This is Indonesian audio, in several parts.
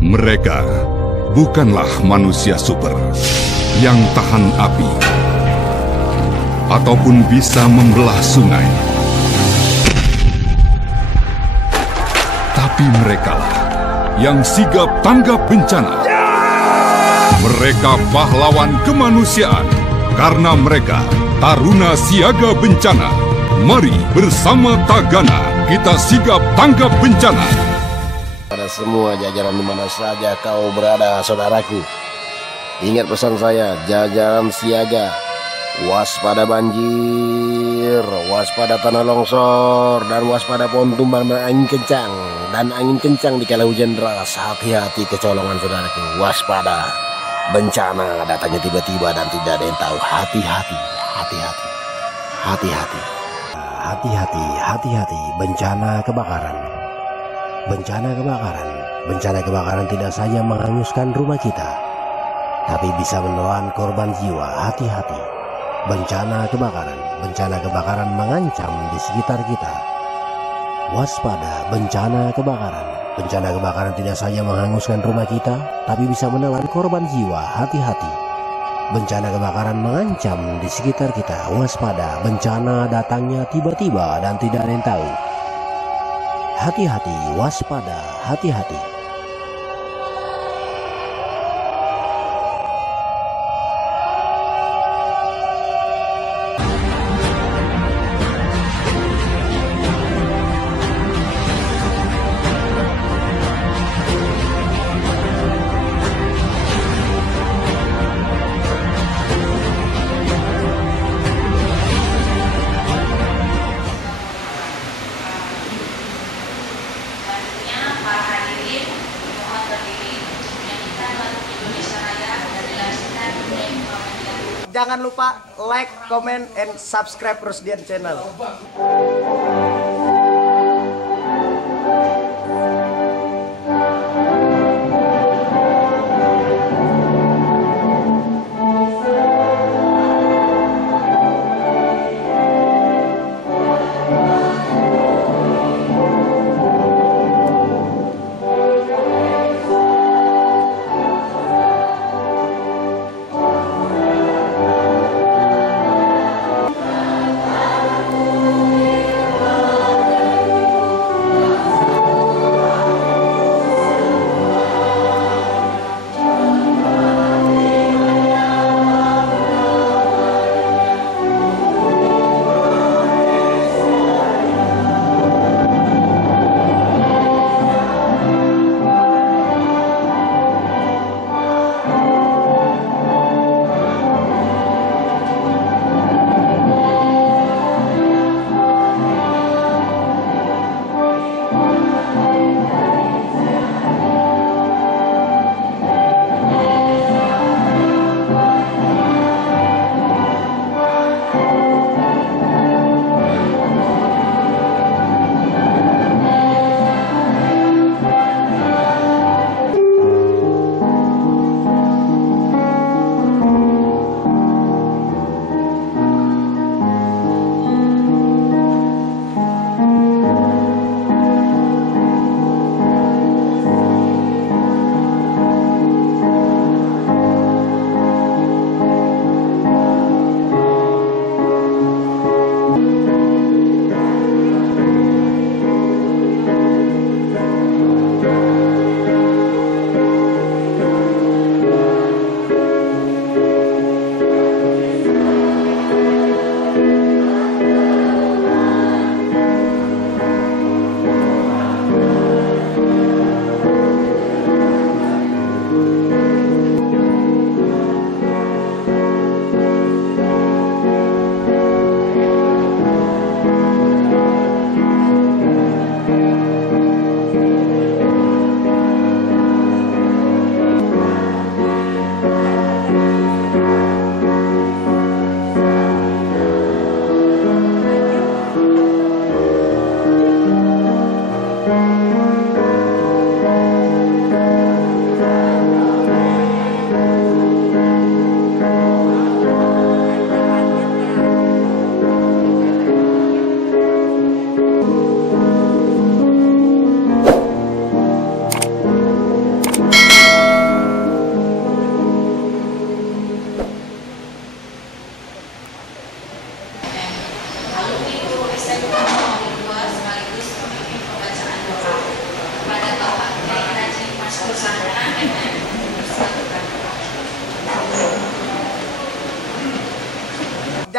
Mereka bukanlah manusia super yang tahan api ataupun bisa membelah sungai. Tapi merekalah yang sigap tanggap bencana. Mereka pahlawan kemanusiaan karena mereka taruna siaga bencana. Mari bersama Tagana kita sigap tanggap bencana. Pada semua jajaran di mana saja kau berada, saudaraku, ingat pesan saya, jajaran siaga, waspada banjir, waspada tanah longsor, dan waspada pohon tumbang dan angin kencang. Dan angin kencang di kala hujan deras, hati-hati kecolongan saudaraku, waspada. Bencana datangnya tiba-tiba dan tidak ada yang tahu. Hati-hati, hati-hati, hati-hati. Hati-hati, hati-hati, bencana kebakaran. Bencana kebakaran. Bencana kebakaran tidak saja menghanguskan rumah kita, tapi bisa menelan korban jiwa. Hati-hati. Bencana kebakaran. Bencana kebakaran mengancam di sekitar kita. Waspada bencana kebakaran. Bencana kebakaran tidak saja menghanguskan rumah kita, tapi bisa menelan korban jiwa. Hati-hati. Bencana kebakaran mengancam di sekitar kita. Waspada, bencana datangnya tiba-tiba dan tidak ada yang tahu. Hati-hati, waspada, hati-hati. Jangan lupa like, comment, and subscribe Rusdian Channel.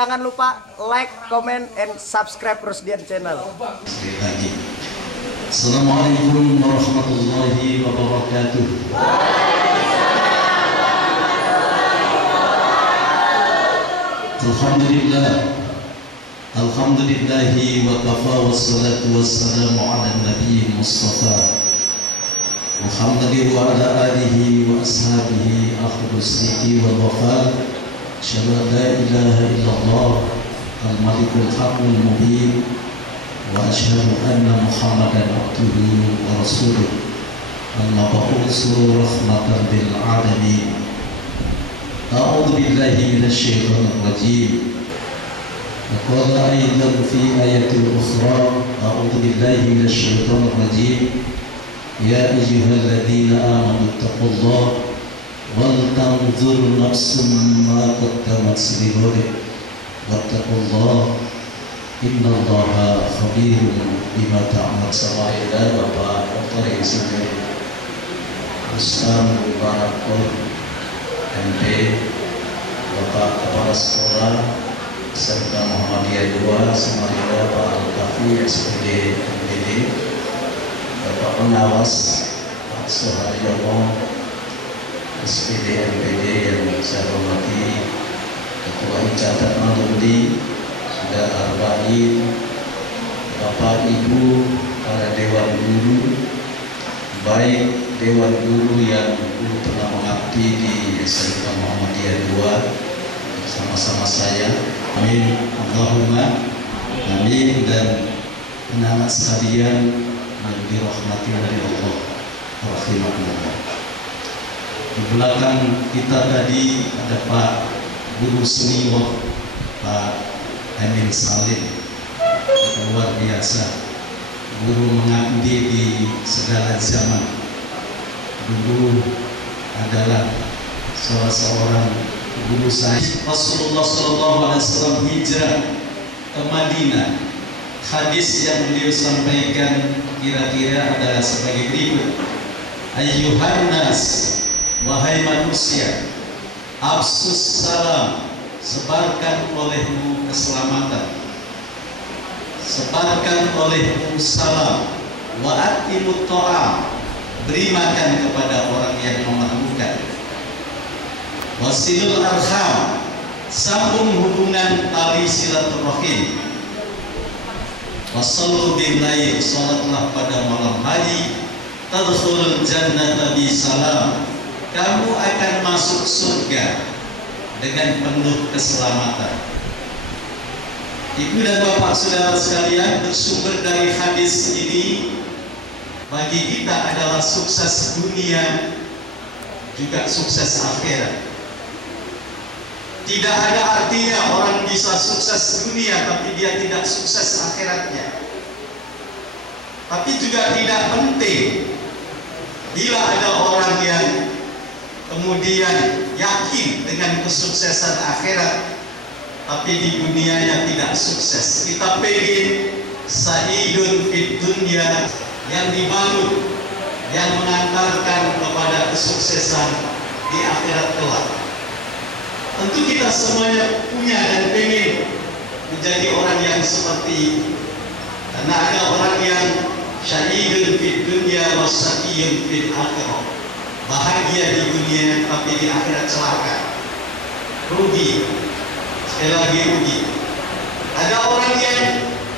jangan lupa like, comment, and subscribe Rusdian Channel. Sekali lagi, Assalamualaikum warahmatullahi wabarakatuh. Alhamdulillahi wa kafa wassalatu wassalamu ala nabiyyi Mustafa Muhammadin wa ala alihi wa ashabihi akhirus sidqi wal wafa. Asyhadu an la ilaha illallah al-malikul haqqul mubin wa asyhadu anna Muhammadan abduhu wa rasuluh al-mab'uts rahmatan lil alamin. A'udzu billahi minasy syaithanir rajim. وقال أيضا في آية أخرى أعوذ بالله من الشيطان الرجيم يا أيها الذين آمنوا اتقوا الله ولتنظر نفس ما قدمت لغد واتقوا الله إن الله خبير بما تعملون. Sahabat Bapak Dr. Insinyur Rustam Mubarakul MD, Bapak Kepala Sekolah serta Muhammadiyah 2 Samarinda, Pak Al-Kafi SPD MPD, Bapak Pengawas Pak Soharyono SPD MPD yang saya hormati, Ketua Ikatan Alumni sudah arba'in, Bapak Ibu para Dewan Guru, baik Dewan Guru yang dulu pernah mengabdi di SMK Muhammadiyah 2 bersama-sama saya, amin, Allahumma amin. Dan anak-anak sekalian yang dirahmati oleh Allah rahimahullah. Di belakang kita tadi ada Pak Guru Senior Pak Emil Salim, luar biasa, guru mengabdi di segala zaman. Dulu adalah salah seorang guru saya. Rasulullah SAW hijrah ke Madinah. Hadis yang beliau sampaikan kira-kira adalah sebagai berikut: Ayyuhan nas, wahai manusia, afsus salam, sebarkan olehmu keselamatan, sebarkan olehmu salam, wa atimut ta'am, beri makan kepada orang yang memerlukan, wasilul arham, sambung hubungan tali silaturahim, wasallu bil lail, salatlah pada malam hari, tadkhulul jannata bi salam, kamu akan masuk surga dengan penuh keselamatan. Ibu dan bapak saudara sekalian, bersumber dari hadis ini bagi kita adalah sukses dunia juga sukses akhirat. Tidak ada artinya orang bisa sukses dunia tapi dia tidak sukses akhiratnya. Tapi juga tidak penting bila ada orang yang kemudian yakin dengan kesuksesan akhirat tapi di dunianya tidak sukses. Kita pengen sa'idun fid dunya, yang dibangun, yang mengantarkan kepada kesuksesan di akhirat kelak. Tentu kita semuanya punya dan pengen menjadi orang yang seperti itu. Karena ada orang yang syahidun fid dunya wa saqiyun fil akhirah, bahagia di dunia tapi di akhirat celaka, rugi, sekali lagi rugi. Ada orang yang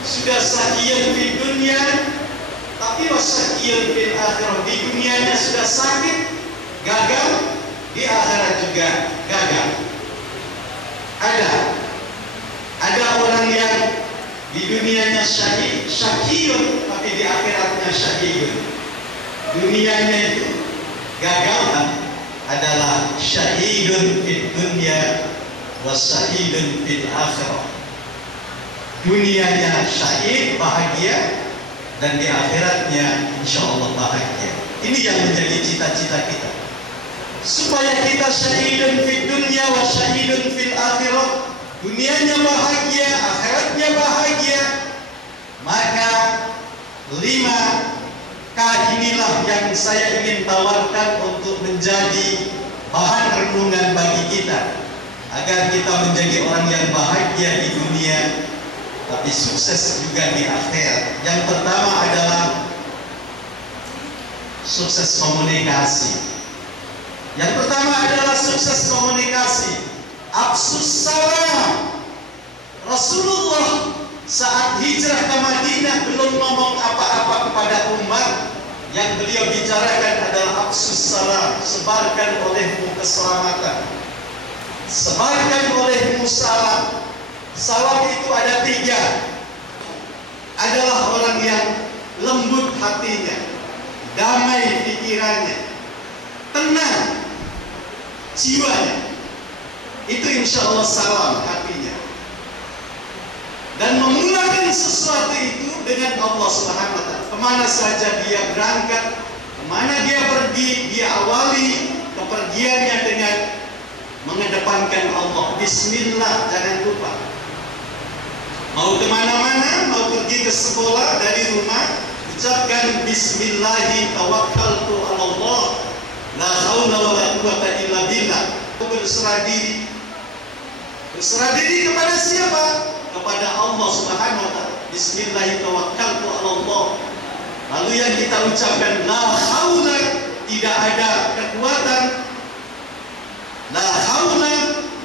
sudah saqiyun fid dunya tapi wa saqiyun fil akhirah, di dunianya sudah sakit, gagal, di akhirat juga gagal. Ada orang yang di dunianya syakiyun tapi di akhiratnya syahidun. Dunianya itu gagal adalah syahidun fid dunya wa syahidun fil akhirah. Dunianya syahid, bahagia, dan di akhiratnya insyaallah bahagia. Ini yang menjadi cita-cita kita, supaya kita syahidun fid dunya wa syahidun fil akhirah. Dunianya bahagia, akhiratnya bahagia. Maka 5K inilah yang saya ingin tawarkan untuk menjadi bahan renungan bagi kita. agar kita menjadi orang yang bahagia di dunia tapi sukses juga di akhirat. Yang pertama adalah sukses komunikasi. Yang pertama adalah sukses komunikasi. Afsus salam. Rasulullah saat hijrah ke Madinah belum ngomong apa-apa kepada umat. Yang beliau bicarakan adalah afsus salam. Sebarkan olehmu keselamatan. Sebarkan olehmu salam. Salam itu ada 3. Adalah orang yang lembut hatinya, damai pikirannya, tenang jiwanya. Itu insya Allah salam hatinya. Dan memulakan sesuatu itu dengan Allah Subhanahu wa ta'ala. Kemana saja dia berangkat, kemana dia pergi, dia awali kepergiannya dengan mengedepankan Allah. Bismillah, jangan lupa. Mau kemana-mana, mau pergi ke sekolah dari rumah, ucapkan Bismillahi tawakkaltu ala Allah, la haula wa la quwata illa billah. Berserah diri. Berserah diri kepada siapa? Kepada Allah Subhanahu wa ta'ala. Bismillahi tawakkaltu ala Allah. Lalu yang kita ucapkan la haula, tidak ada kekuatan. La haula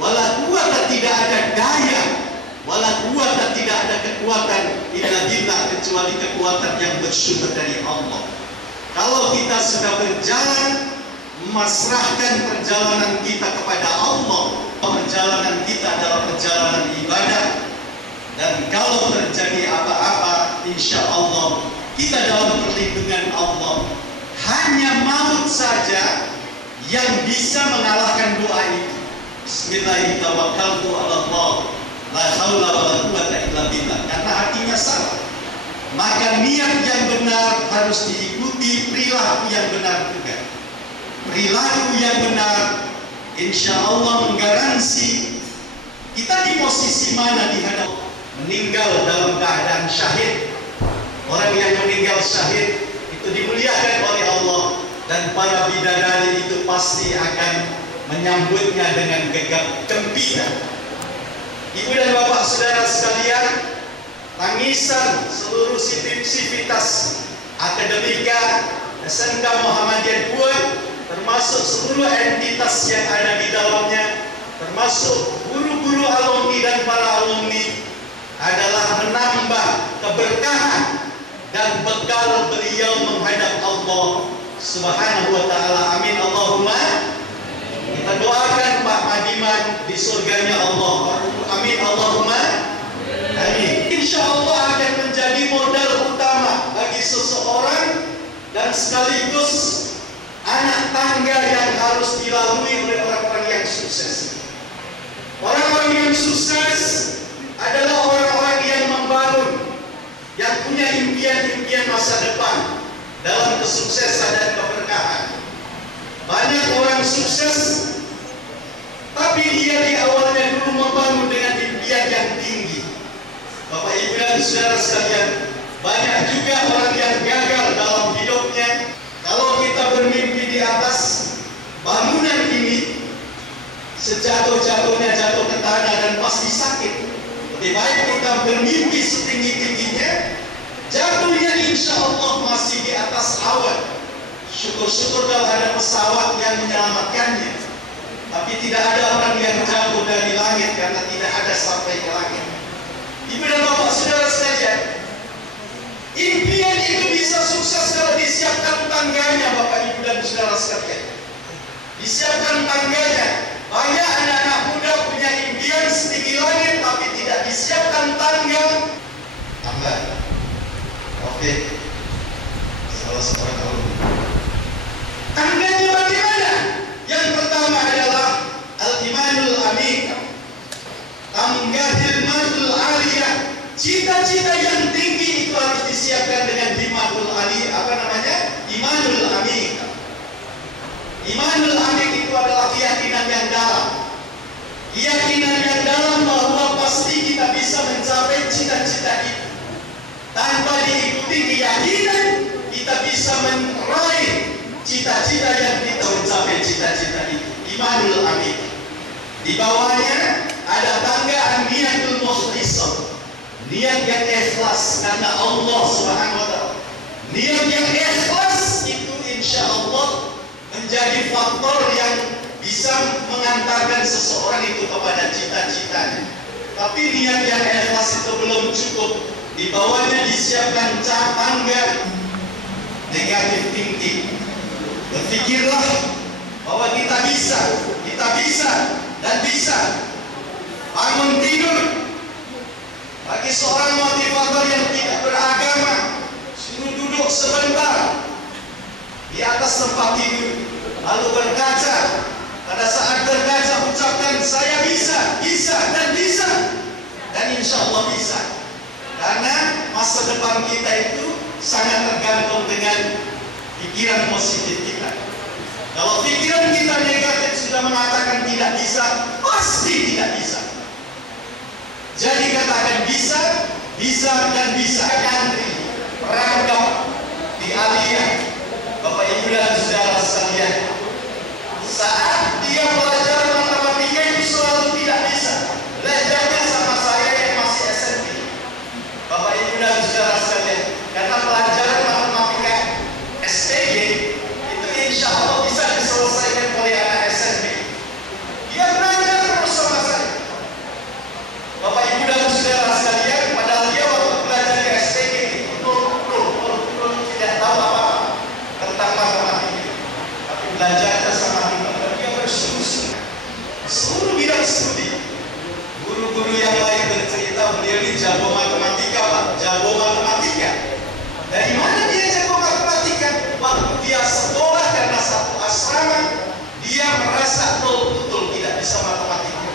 wa la quwata, tidak ada daya. Wala quwata, tidak ada kekuatan illa billah, kecuali kekuatan yang bersumber dari Allah. Kalau kita sudah berjalan, memasrahkan perjalanan kita kepada Allah, perjalanan kita adalah perjalanan ibadah. Dan kalau terjadi apa-apa, insya Allah kita dalam perlindungan Allah. Hanya maut saja yang bisa mengalahkan doa itu. Bismillahirrahmanirrahim. La haula wa la quwata illa billah. Karena hatinya salah. Maka niat yang benar harus diikuti perilaku yang benar juga. Perilaku yang benar insya Allah menggaransi kita di posisi mana di hadapan meninggal dalam keadaan syahid. Orang yang meninggal syahid itu dimuliakan oleh Allah, dan para bidadari itu pasti akan menyambutnya dengan gegap gempita. Ibu dan bapak saudara sekalian, tangisan seluruh sivitas akademika SMK Muhammadiyah Buat, termasuk seluruh entitas yang ada di dalamnya, termasuk guru-guru alumni dan para alumni, adalah menambah keberkahan dan bekal beliau menghadap Allah Subhanahu wa ta'ala. Amin Allahumma. Kita doakan Pak Madiman di surganya Allah. Amin Allahumma. Amin. Insya Allah akan menjadi modal utama bagi seseorang dan sekaligus anak tangga yang harus dilalui oleh orang-orang yang sukses. Orang-orang yang sukses adalah orang-orang yang membangun, yang punya impian-impian masa depan dalam kesuksesan dan keberkahan. Banyak orang sukses, tapi dia di awalnya dulu membangun dengan impian yang tinggi. Bapak Ibu dan saudara sekalian, banyak juga orang yang gagal dalam hidupnya. Kalau kita bermimpi di atas bangunan ini, sejatuh-jatuhnya jatuh ke tanah dan pasti sakit. Lebih baik kita bermimpi setinggi-tingginya, jatuhnya insya Allah masih di atas awan. Syukur-syukur kalau ada pesawat yang menyelamatkannya, tapi tidak ada orang yang jatuh dari langit karena tidak ada sampai ke langit. Ibu dan bapak saudara sekalian, impian itu bisa sukses kalau disiapkan tangganya. Bapak ibu dan saudara sekalian, disiapkan tangganya. Banyak anak-anak muda punya impian setinggi langit, tapi tidak disiapkan tangga. Oke, salah seorang alumni. Tangganya bagaimana? Yang pertama adalah al-imanul amin, tangga hilmatul aliyah. Cita-cita yang tinggi itu harus disiapkan dengan himatul aliyah. Apa namanya? Imanul amin. Imanul amin itu adalah keyakinan yang dalam. Keyakinan yang dalam bahwa pasti kita bisa mencapai cita-cita itu. Tanpa diikuti keyakinan, kita bisa meraih cita-cita yang kita mencapai cita-cita itu. Imanul amin. Di bawahnya ada tangga niatul mukhlisah, niat yang ikhlas karena Allah Subhanahu wa taala. Niat yang ikhlas itu insya Allah menjadi faktor yang bisa mengantarkan seseorang itu kepada cita-citanya. Tapi niat yang ikhlas itu belum cukup. Di bawahnya disiapkan tangga negatif thinking. Berpikirlah bahwa kita bisa dan bisa. Bangun tidur. Bagi seorang motivator yang tidak beragama, suruh duduk sebentar di atas tempat tidur, lalu berkaca. Pada saat berkaca ucapkan saya bisa dan bisa, dan insya Allah bisa. Karena masa depan kita itu sangat tergantung dengan pikiran positif kita. Kalau pikiran kita negatif sudah mengatakan tidak bisa, pasti tidak bisa. Jadi katakan bisa dan bisa. Antri, perangkap di aliyah, Bapak Ibu dan saudara sekalian. Saat dia belajar matematika itu selalu tidak bisa. Belajarnya sama saya yang masih SMP. Bapak Ibu dan saudara sekalian, karena pelajaran matematika SPG itu insya Allah bisa diselesaikan oleh anak SMP. Dia belajar terus sama saya. Bapak Ibu dan saudara sekalian, padahal dia waktu belajar di SPG itu tidak tahu apa-apa tentang matematika, tapi belajarnya sama kita. Dia bersungguh-sungguh seluruh bidang studi. Guru-guru yang lain bercerita beliau ini jago matematika, Pak, jago matematika. Dari mana dia jago matematika? Waktu dia sekolah karena satu asrama, dia merasa betul-betul tidak bisa matematika.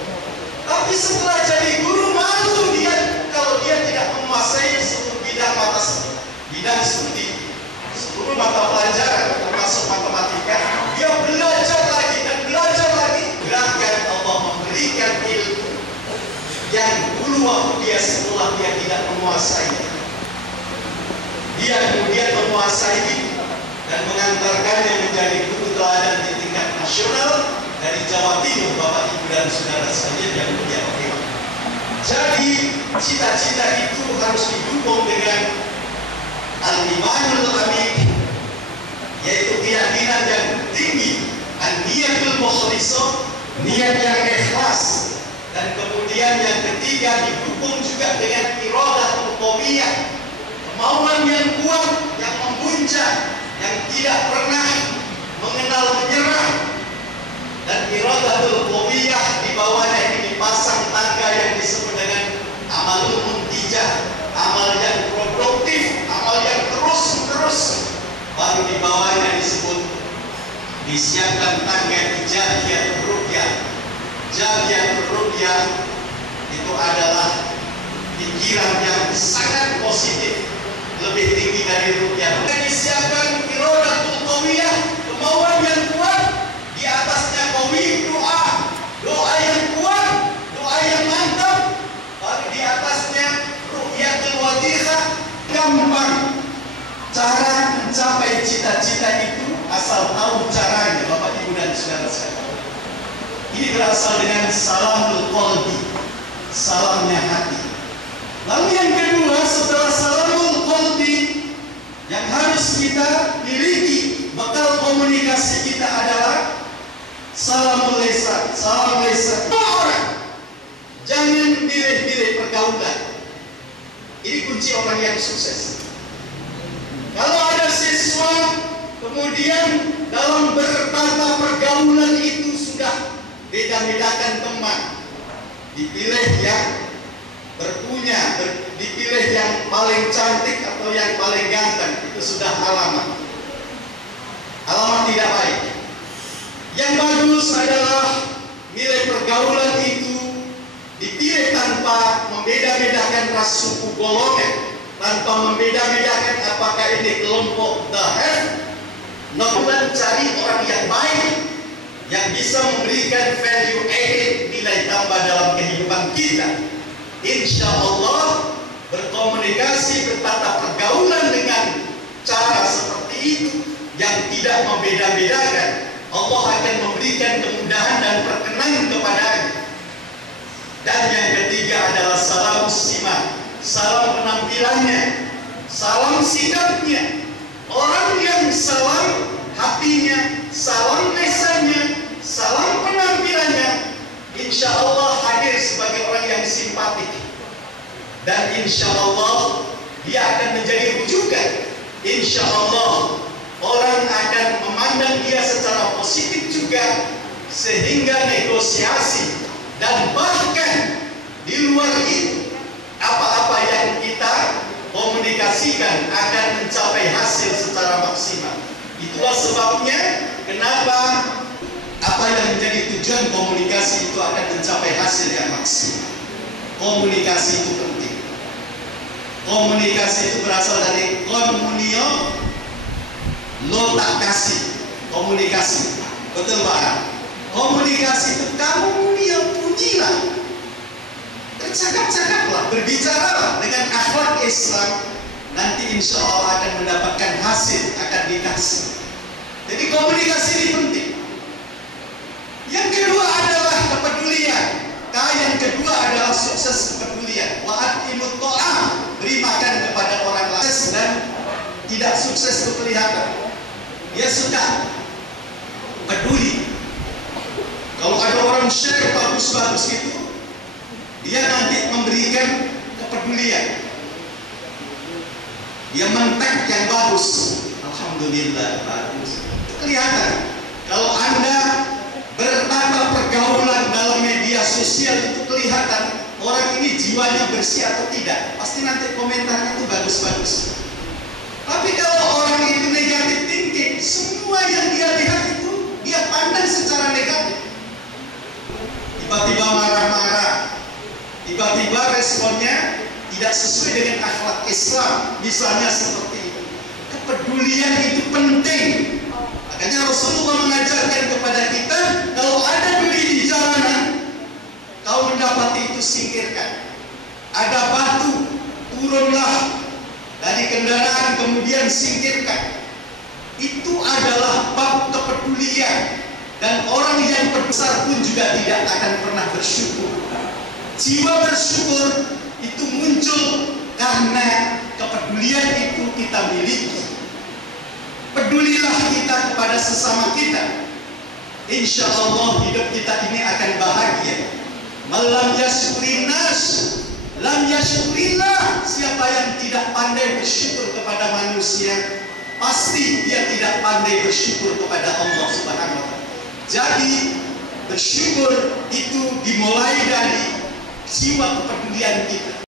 Tapi setelah jadi guru, malu dia kalau dia tidak menguasai seluruh bidang studi, seluruh mata pelajaran termasuk matematika. Dia belajar lagi dan belajar lagi. Bahkan Allah memberikan ilmu yang dulu waktu dia sekolah dia tidak menguasai. Dia kemudian menguasai itu dan mengantarkannya menjadi guru teladan di tingkat nasional dari Jawa Timur, Bapak Ibu dan saudara sekalian yang mulia. Jadi cita-cita itu harus didukung dengan al-imanul amin, yaitu keyakinan yang tinggi, an-niyatul mukhlisah, niat yang ikhlas, dan kemudian yang ketiga didukung juga dengan iradatul qawiyah, kemauan yang kuat, yang membuncah, yang tidak pernah mengenal menyerah. Dan iradatul qawiyah di bawahnya ini dipasang tangga yang disebut dengan amalul muntijah, amal yang produktif, amal yang terus-menerus. Baru di bawahnya disebut disiapkan tangga jariyatul ruqyah. Jariyatul ruqyah itu adalah pikiran yang sangat positif, lebih tinggi dari ruqyah. Disiapkan iradatul qawiyah, kemauan yang kuat. Di atasnya qawi, doa yang kuat, doa yang mantap. Lalu di atasnya ru'yatul wadihah, gampang. Cara mencapai cita-cita itu asal tahu caranya, Bapak Ibu dan saudara sekalian. Ini berasal dengan salamul qalbi, salamnya hati. Lalu yang kedua setelah salamul qalbi, yang harus kita miliki bekal komunikasi kita adalah salamul lisan, salam lisan. Orang jangan pilih-pilih pergaulan. Ini kunci orang yang sukses. Kalau ada siswa kemudian dalam bertata pergaulan itu sudah beda-bedakan teman, dipilih yang berpunya, dipilih yang paling cantik atau yang paling ganteng, itu sudah alamat tidak baik. Yang bagus adalah nilai pergaulan itu dipilih tanpa membeda-bedakan ras, suku, golongan, tanpa membeda-bedakan apakah ini kelompok the have, namun cari orang yang baik yang bisa memberikan value added, nilai tambah dalam kehidupan kita. Insya Allah berkomunikasi, bertata pergaulan dengan cara seperti itu yang tidak membeda-bedakan Allah akan memberikan kemudahan dan perkenan kepadanya. Dan yang ketiga adalah salam simah, salam penampilannya, salam sikapnya. Orang yang salam hatinya, salam lisannya, salam penampilannya, insya Allah hadir sebagai orang yang simpatik. Dan insya Allah dia akan menjadi rujukan. Insya Allah orang akan memandang dia secara positif juga, sehingga negosiasi dan bahkan di luar itu apa-apa yang kita komunikasikan akan mencapai hasil secara maksimal. Itulah sebabnya kenapa apa yang menjadi tujuan komunikasi itu akan mencapai hasil yang maksimal. Komunikasi itu penting. Komunikasi itu berasal dari komunio, lo tak kasih. Komunikasi, betul Pak? Komunikasi itu kamu pujilah, bercakap-cakaplah, berbicaralah dengan akhlak Islam. Nanti insya Allah akan mendapatkan hasil, akan dikasih. Jadi komunikasi ini penting. Yang kedua adalah kepedulian. Yang kedua adalah sukses kepedulian. Wa atimut ta'am, beri makan kepada orang lain. Dan tidak sukses itu kelihatan. Dia sudah peduli. Kalau ada orang share bagus-bagus itu, dia nanti memberikan kepedulian. Dia men-tag yang bagus. Alhamdulillah bagus. Itu kelihatan. Kalau Anda bertata pergaulan dalam media sosial, itu kelihatan orang ini jiwanya bersih atau tidak. Pasti nanti komentarnya itu bagus-bagus. Tapi kalau orang itu negatif thinking, semua yang dia lihat itu dia pandang secara negatif. Tiba-tiba marah-marah, tiba-tiba responnya tidak sesuai dengan akhlak Islam. Misalnya seperti itu. Kepedulian itu penting. Makanya Rasulullah mengajarkan kepada kita, kalau ada duri di jalanan, kau mendapati itu singkirkan. Ada batu, turunlah dari kendaraan, kemudian singkirkan. Itu adalah bab kepedulian. Dan orang yang berbesar pun juga tidak akan pernah bersyukur. Jiwa bersyukur itu muncul karena kepedulian itu kita miliki. Pedulilah kita kepada sesama kita. Insya Allah hidup kita ini akan bahagia. Malam yashkurinas, lam yashkurillah. Siapa yang tidak pandai bersyukur kepada manusia, pasti dia tidak pandai bersyukur kepada Allah Subhanahu wa Ta'ala. Jadi bersyukur itu dimulai dari jiwa kepedulian kita.